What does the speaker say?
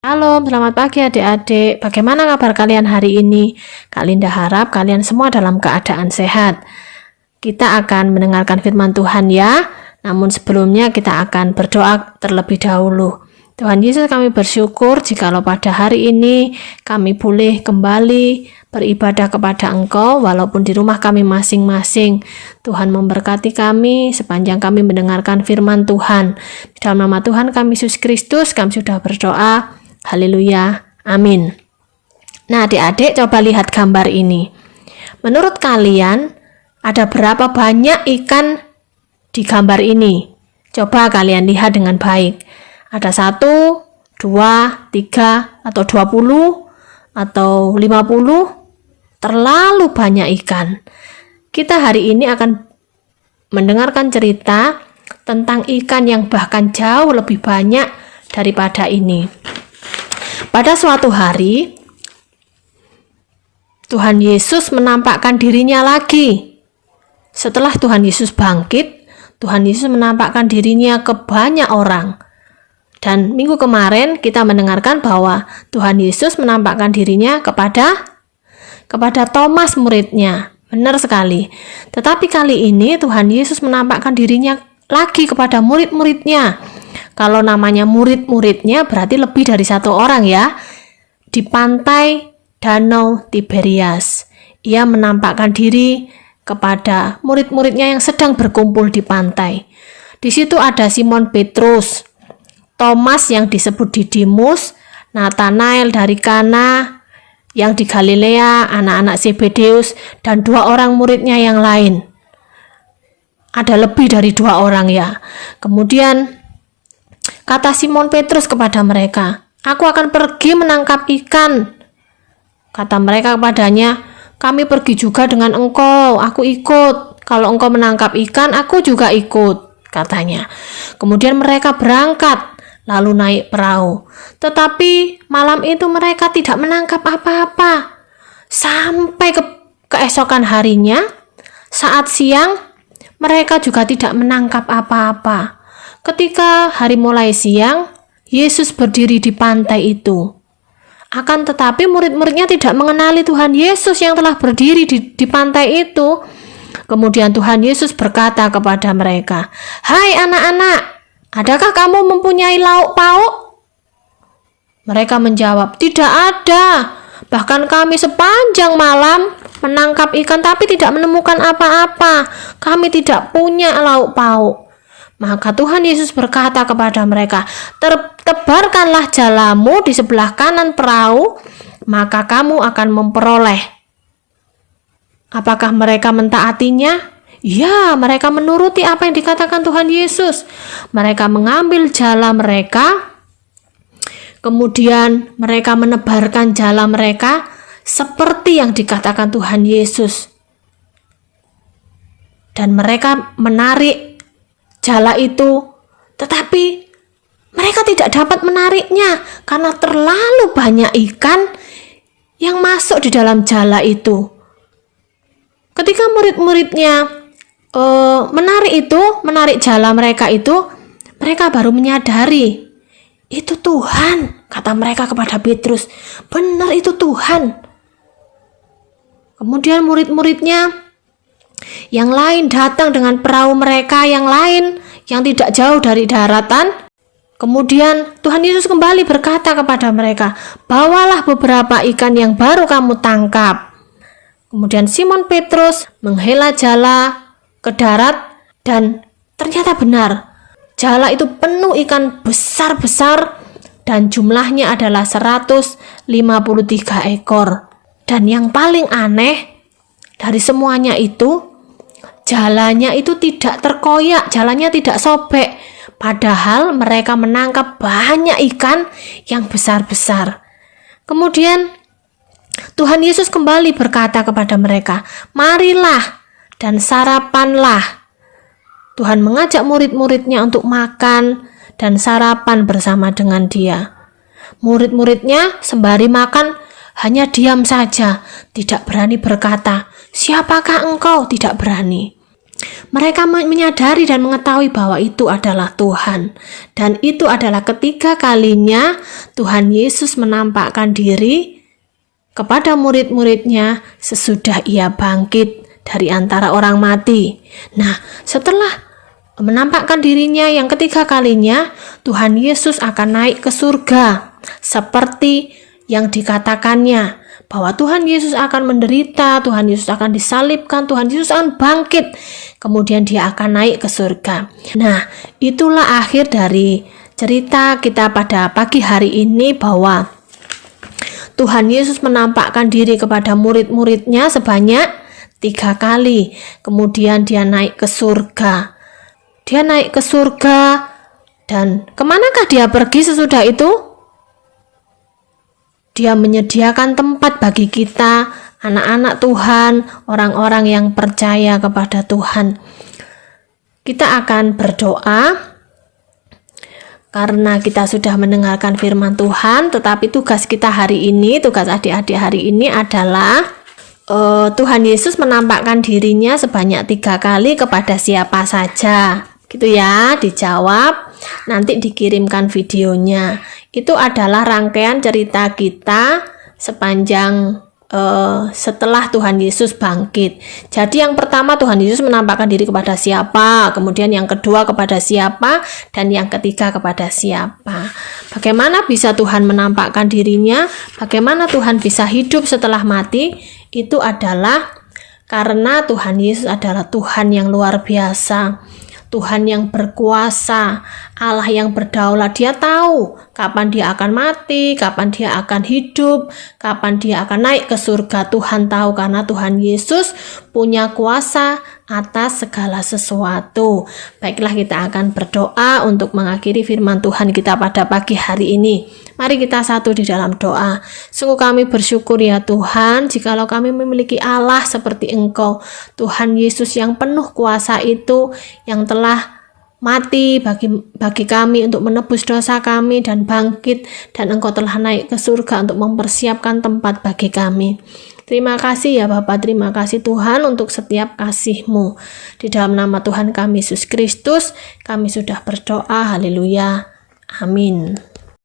Halo, selamat pagi adik-adik. Bagaimana kabar kalian hari ini? Kak Linda harap kalian semua dalam keadaan sehat. Kita akan mendengarkan firman Tuhan ya. Namun sebelumnya kita akan berdoa terlebih dahulu. Tuhan Yesus, kami bersyukur jikalau pada hari ini kami boleh kembali beribadah kepada Engkau walaupun di rumah kami masing-masing. Tuhan memberkati kami sepanjang kami mendengarkan firman Tuhan. Di dalam nama Tuhan kami Yesus Kristus kami sudah berdoa. Haleluya, amin. Nah adik-adik coba lihat gambar ini. Menurut kalian ada berapa banyak ikan di gambar ini? Coba kalian lihat dengan baik. Ada 1, 2, 3, atau 20, atau 50? Terlalu banyak ikan. Kita hari ini akan mendengarkan cerita tentang ikan yang bahkan jauh lebih banyak daripada ini. Pada suatu hari, Tuhan Yesus menampakkan dirinya lagi. Setelah Tuhan Yesus bangkit, Tuhan Yesus menampakkan dirinya ke banyak orang. Dan minggu kemarin kita mendengarkan bahwa Tuhan Yesus menampakkan dirinya kepada Thomas muridnya. Benar sekali. Tetapi kali ini Tuhan Yesus menampakkan dirinya lagi kepada murid-muridnya. Kalau namanya murid-muridnya berarti lebih dari 1 orang ya. Di pantai Danau Tiberias. Ia menampakkan diri kepada murid-muridnya yang sedang berkumpul di pantai. Di situ ada Simon Petrus, Thomas yang disebut Didimus, Nathanael dari Kana yang di Galilea, anak-anak Zebedeus, dan 2 orang muridnya yang lain. Ada lebih dari 2 orang ya. Kemudian kata Simon Petrus kepada mereka, "Aku akan pergi menangkap ikan." Kata mereka kepadanya, "Kami pergi juga dengan engkau, aku ikut. Kalau engkau menangkap ikan, aku juga ikut," katanya. Kemudian mereka berangkat, lalu naik perahu. Tetapi malam itu mereka tidak menangkap apa-apa. Sampai keesokan harinya, saat siang, mereka juga tidak menangkap apa-apa. Ketika hari mulai siang, Yesus berdiri di pantai itu. Akan tetapi murid-muridnya tidak mengenali Tuhan Yesus yang telah berdiri di pantai itu. Kemudian Tuhan Yesus berkata kepada mereka, "Hai anak-anak, adakah kamu mempunyai lauk pauk?" Mereka menjawab, "Tidak ada. Bahkan kami sepanjang malam menangkap ikan tapi tidak menemukan apa-apa. Kami tidak punya lauk pauk." Maka Tuhan Yesus berkata kepada mereka, "Tebarkanlah jalamu di sebelah kanan perahu, maka kamu akan memperoleh." Apakah mereka mentaatinya? Ya, mereka menuruti apa yang dikatakan Tuhan Yesus. Mereka mengambil jala mereka, kemudian mereka menebarkan jala mereka seperti yang dikatakan Tuhan Yesus. Dan mereka menarik jala itu, tetapi mereka tidak dapat menariknya karena terlalu banyak ikan yang masuk di dalam jala itu. Ketika murid-muridnya menarik jala mereka itu, mereka baru menyadari, "Itu Tuhan," kata mereka kepada Petrus. "Benar, itu Tuhan." Kemudian murid-muridnya yang lain datang dengan perahu mereka yang lain yang tidak jauh dari daratan. Kemudian Tuhan Yesus kembali berkata kepada mereka, "Bawalah beberapa ikan yang baru kamu tangkap." Kemudian Simon Petrus menghela jala ke darat dan ternyata benar. Jala itu penuh ikan besar-besar dan jumlahnya adalah 153 ekor. Dan yang paling aneh dari semuanya itu, jalannya itu tidak terkoyak, jalannya tidak sobek. Padahal mereka menangkap banyak ikan yang besar-besar. Kemudian Tuhan Yesus kembali berkata kepada mereka, "Marilah dan sarapanlah." Tuhan mengajak murid-muridnya untuk makan dan sarapan bersama dengan Dia. Murid-muridnya sembari makan hanya diam saja, tidak berani berkata, "Siapakah engkau?" Tidak berani. Mereka menyadari dan mengetahui bahwa itu adalah Tuhan. Dan itu adalah ketiga kalinya Tuhan Yesus menampakkan diri kepada murid-muridnya sesudah ia bangkit dari antara orang mati. Nah, setelah menampakkan dirinya yang ketiga kalinya, Tuhan Yesus akan naik ke surga seperti yang dikatakannya, bahwa Tuhan Yesus akan menderita, Tuhan Yesus akan disalibkan, Tuhan Yesus akan bangkit, kemudian dia akan naik ke surga. Nah, itulah akhir dari cerita kita pada pagi hari ini, bahwa Tuhan Yesus menampakkan diri kepada murid-muridnya sebanyak 3 kali. Kemudian dia naik ke surga. Dia naik ke surga, dan kemanakah dia pergi sesudah itu? Dia menyediakan tempat bagi kita, anak-anak Tuhan, orang-orang yang percaya kepada Tuhan. Kita akan berdoa karena kita sudah mendengarkan firman Tuhan, tetapi tugas kita hari ini, tugas adik-adik hari ini adalah Tuhan Yesus menampakkan dirinya sebanyak 3 kali kepada siapa saja. Gitu ya, dijawab, nanti dikirimkan videonya. Itu adalah rangkaian cerita kita sepanjang setelah Tuhan Yesus bangkit. Jadi yang pertama Tuhan Yesus menampakkan diri kepada siapa, kemudian yang kedua kepada siapa, dan yang ketiga kepada siapa. Bagaimana bisa Tuhan menampakkan dirinya? Bagaimana Tuhan bisa hidup setelah mati? Itu adalah karena Tuhan Yesus adalah Tuhan yang luar biasa, Tuhan yang berkuasa, Allah yang berdaulat. Dia tahu kapan dia akan mati, kapan dia akan hidup, kapan dia akan naik ke surga. Tuhan tahu, karena Tuhan Yesus punya kuasa atas segala sesuatu. Baiklah, kita akan berdoa untuk mengakhiri firman Tuhan kita pada pagi hari ini. Mari kita satu di dalam doa. Sungguh kami bersyukur ya Tuhan, jikalau kami memiliki Allah seperti Engkau, Tuhan Yesus yang penuh kuasa itu, yang telah mati bagi kami untuk menebus dosa kami dan bangkit, dan Engkau telah naik ke surga untuk mempersiapkan tempat bagi kami. Terima kasih ya Bapa, terima kasih Tuhan untuk setiap kasih-Mu. Di dalam nama Tuhan kami Yesus Kristus, kami sudah berdoa. Haleluya. Amin.